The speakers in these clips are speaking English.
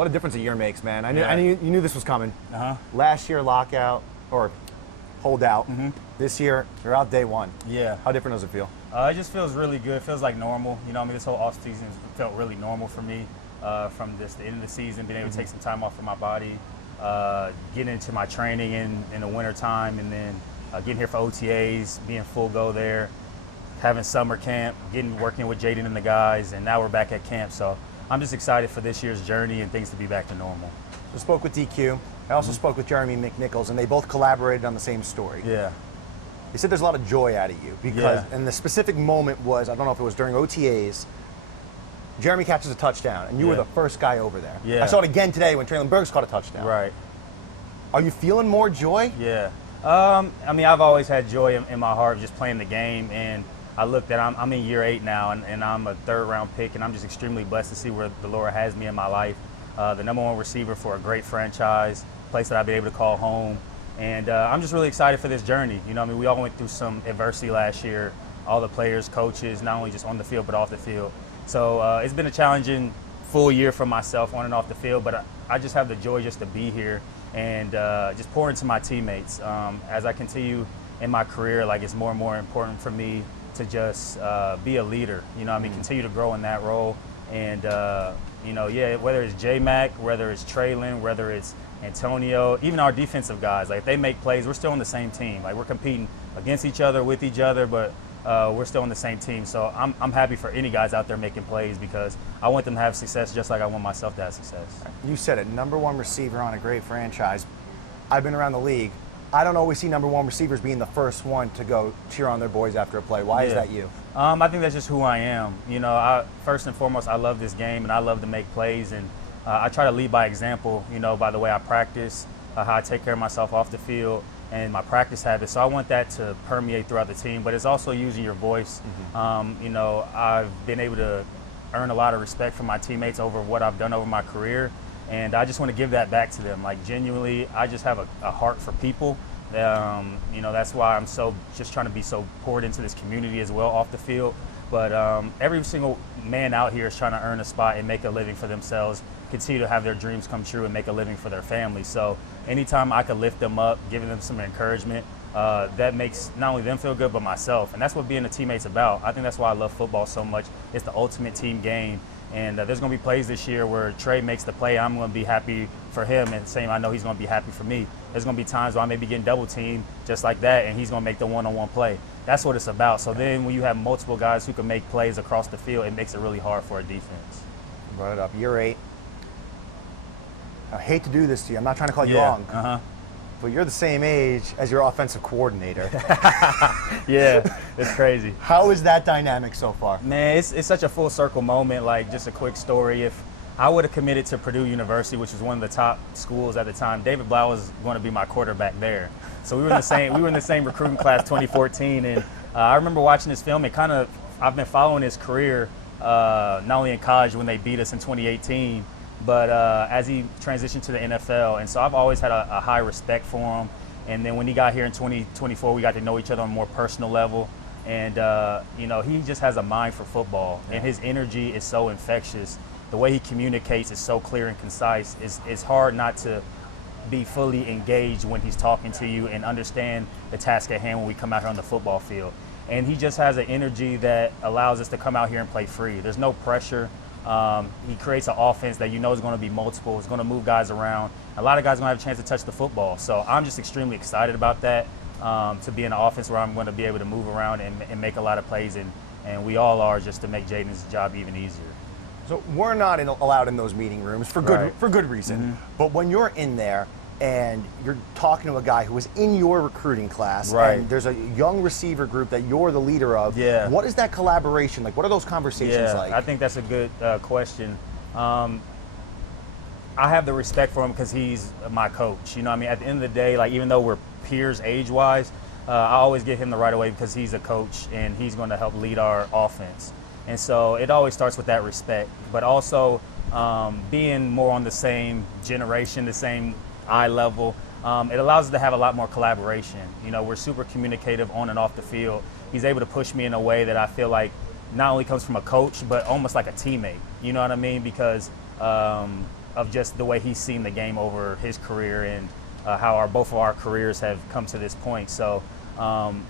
What a difference a year makes, man. I knew, Yeah. you knew this was coming. Last year, lockout, or holdout. This year, you're out day one. Yeah. How different does it feel? It just feels really good. It feels like normal. You know, I mean, this whole off season felt really normal for me. From just the end of the season, being able to take some time off from my body, getting into my training in the winter time, and then getting here for OTAs, being full go there, having summer camp, working with Jaden and the guys, and now we're back at camp. So I'm just excited for this year's journey and things to be back to normal. I spoke with DQ. I also spoke with Jeremy McNichols, and they both collaborated on the same story. Yeah. They said there's a lot of joy out of you because, and the specific moment was, I don't know if it was during OTAs, Jeremy catches a touchdown, and you were the first guy over there. Yeah. I saw it again today when Traylon Burks caught a touchdown. Right. Are you feeling more joy? Yeah. I mean, I've always had joy in my heart just playing the game, and I looked at I'm in year 8 now, and I'm a 3rd-round pick, and I'm just extremely blessed to see where the Lord has me in my life. The #1 receiver for a great franchise, place that I've been able to call home, and I'm just really excited for this journey. You know, I mean, we all went through some adversity last year, all the players, coaches, not only just on the field but off the field. So it's been a challenging full year for myself on and off the field, but I just have the joy just to be here and just pour into my teammates. As I continue in my career, like, it's more and more important for me to just be a leader. You know, I mean, continue to grow in that role. And, you know, whether it's J-Mac, whether it's Traylon, whether it's Antonio, even our defensive guys, like, if they make plays, we're still on the same team. Like, we're competing against each other, with each other, but we're still on the same team. So I'm happy for any guys out there making plays because I want them to have success just like I want myself to have success. You said it, #1 receiver on a great franchise. I've been around the league. I don't always see #1 receivers being the first one to go cheer on their boys after a play. Why is that you? I think that's just who I am. You know, first and foremost, I love this game and I love to make plays, and I try to lead by example, you know, by the way I practice, how I take care of myself off the field, and my practice habits. So I want that to permeate throughout the team, but it's also using your voice. You know, I've been able to earn a lot of respect from my teammates over what I've done over my career, and I just want to give that back to them. Like, genuinely, I just have a heart for people. You know, that's why I'm just trying to be so poured into this community as well off the field. But every single man out here is trying to earn a spot and make a living for themselves, continue to have their dreams come true and make a living for their family. So anytime I can lift them up, giving them some encouragement, that makes not only them feel good, but myself. And that's what being a teammate's about. I think that's why I love football so much. It's the ultimate team game. And there's going to be plays this year where Trey makes the play. I'm going to be happy for him, and same, I know he's going to be happy for me. There's going to be times where I may be getting double teamed just like that, and he's going to make the one-on-one play. That's what it's about. So then when you have multiple guys who can make plays across the field, it makes it really hard for a defense. Brought it up. Year 8. I hate to do this to you. I'm not trying to call you wrong. But you're the same age as your offensive coordinator. Yeah, it's crazy. How is that dynamic so far? Man, it's such a full circle moment. Like, just a quick story. If I would have committed to Purdue University, which was one of the top schools at the time, David Blau was going to be my quarterback there. So we were in the same recruiting class 2014, and I remember watching this film and I've been following his career, not only in college when they beat us in 2018, but as he transitioned to the NFL. And so I've always had a high respect for him. And then when he got here in 2024, we got to know each other on a more personal level. And, you know, he just has a mind for football. And his energy is so infectious. The way he communicates is so clear and concise. It's hard not to be fully engaged when he's talking to you and understand the task at hand when we come out here on the football field. And he just has an energy that allows us to come out here and play free. There's no pressure. He creates an offense that you know is going to be multiple. It's going to move guys around. A lot of guys are going to have a chance to touch the football. So I'm just extremely excited about that, to be in an offense where I'm going to be able to move around and make a lot of plays. And we all are, just to make Jaden's job even easier. So we're not allowed in those meeting rooms for good reason. But when you're in there and you're talking to a guy who was in your recruiting class, and there's a young receiver group that you're the leader of, what is that collaboration like? What are those conversations like? I think that's a good question. I have the respect for him because he's my coach. You know what I mean? At the end of the day, like, even though we're peers age-wise, I always get him the right away because he's a coach and he's going to help lead our offense. And so it always starts with that respect, but also being more on the same generation, the same eye level, it allows us to have a lot more collaboration. You know, we're super communicative on and off the field. He's able to push me in a way that I feel like not only comes from a coach, but almost like a teammate. You know what I mean? Because of just the way he's seen the game over his career and how both of our careers have come to this point. So,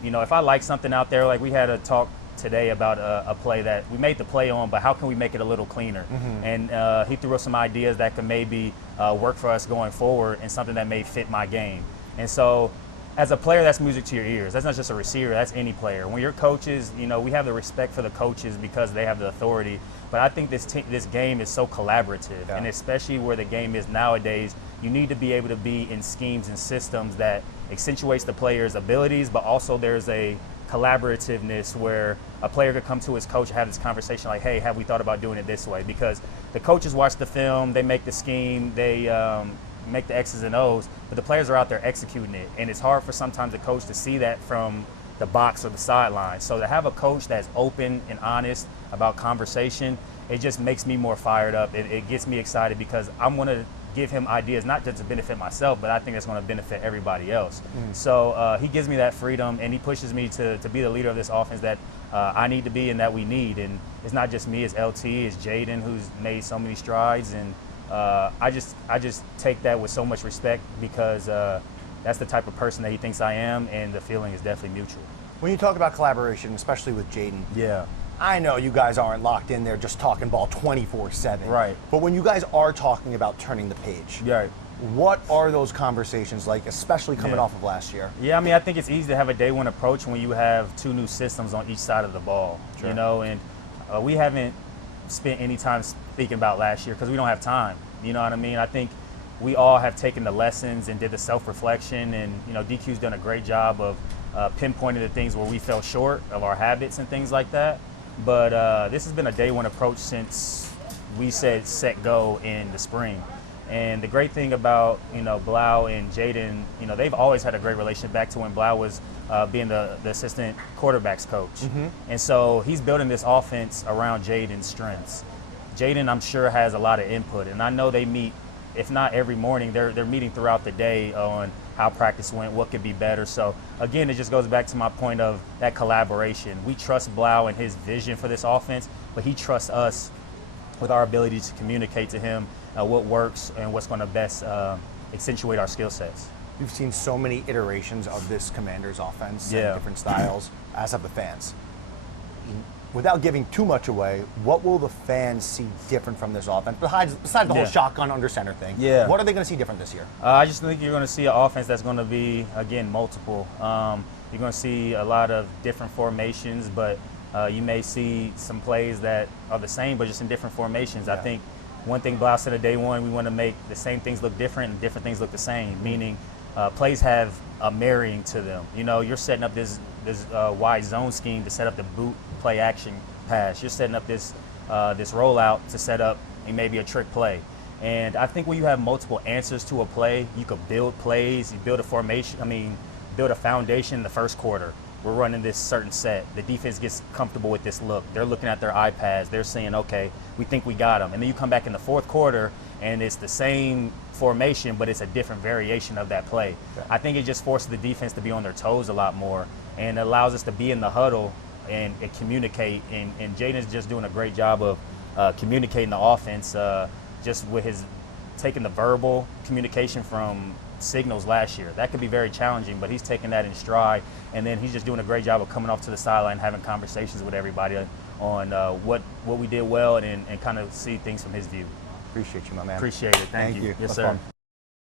you know, if I like something out there, like we had a talk today about a play that we made the play on, but how can we make it a little cleaner? And he threw us some ideas that could maybe work for us going forward and something that may fit my game. And so as a player, that's music to your ears. That's not just a receiver, that's any player. When your coaches, you know, we have the respect for the coaches because they have the authority, but I think this game is so collaborative, and especially where the game is nowadays, you need to be able to be in schemes and systems that accentuates the player's abilities, but also there's a collaborativeness where a player could come to his coach and have this conversation like, hey, have we thought about doing it this way? Because the coaches watch the film, they make the scheme, they make the X's and O's, but the players are out there executing it. And it's hard for sometimes a coach to see that from the box or the sidelines. So to have a coach that's open and honest about conversation, it just makes me more fired up. It gets me excited because I'm going to give him ideas, not just to benefit myself, but I think it's going to benefit everybody else. So he gives me that freedom, and he pushes me to be the leader of this offense that I need to be and that we need. And it's not just me, it's LT, it's Jaden, who's made so many strides. And I just take that with so much respect because that's the type of person that he thinks I am, and the feeling is definitely mutual. When you talk about collaboration, especially with Jaden, Yeah. I know you guys aren't locked in there just talking ball 24/7. Right. But when you guys are talking about turning the page, Right. what are those conversations like, especially coming Yeah. off of last year? Yeah, I mean, I think it's easy to have a day one approach when you have two new systems on each side of the ball, you know, and we haven't spent any time speaking about last year because we don't have time, you know what I mean? I think we all have taken the lessons and did the self-reflection, and, you know, DQ's done a great job of pinpointing the things where we fell short of our habits and things like that. But this has been a day one approach since we said set go in the spring. And the great thing about, you know, Blau and Jaden, you know, they've always had a great relationship back to when Blau was being the assistant quarterbacks coach. And so he's building this offense around Jaden's strengths. Jaden, I'm sure, has a lot of input. And I know they meet, if not every morning, they're meeting throughout the day on how practice went, what could be better. So again, it just goes back to my point of that collaboration. We trust Blau and his vision for this offense, but he trusts us with our ability to communicate to him what works and what's going to best accentuate our skill sets. You've seen so many iterations of this Commanders offense and different styles, as have the fans. Without giving too much away, what will the fans see different from this offense? Besides the whole shotgun under center thing, what are they going to see different this year? I just think you're going to see an offense that's going to be, again, multiple. You're going to see a lot of different formations, but you may see some plays that are the same, but just in different formations. I think one thing Blau said at day one, we want to make the same things look different and different things look the same, meaning plays have a marrying to them. You know, you're setting up this wide zone scheme to set up the boot play action pass. You're setting up this rollout to set up maybe a trick play. And I think when you have multiple answers to a play, you could build plays, you build a formation, build a foundation in the first quarter. We're running this certain set. The defense gets comfortable with this look. They're looking at their iPads. They're saying, okay, we think we got them. And then you come back in the fourth quarter, and it's the same formation, but it's a different variation of that play. I think it just forces the defense to be on their toes a lot more, and it allows us to be in the huddle and communicate. And Jaden's just doing a great job of communicating the offense, just with his taking the verbal communication from signals last year. That could be very challenging, but he's taking that in stride, and then he's just doing a great job of coming off to the sideline and having conversations with everybody on what we did well and kind of see things from his view. Appreciate you, my man. Appreciate it. Thank you. Yes, sir. Fun.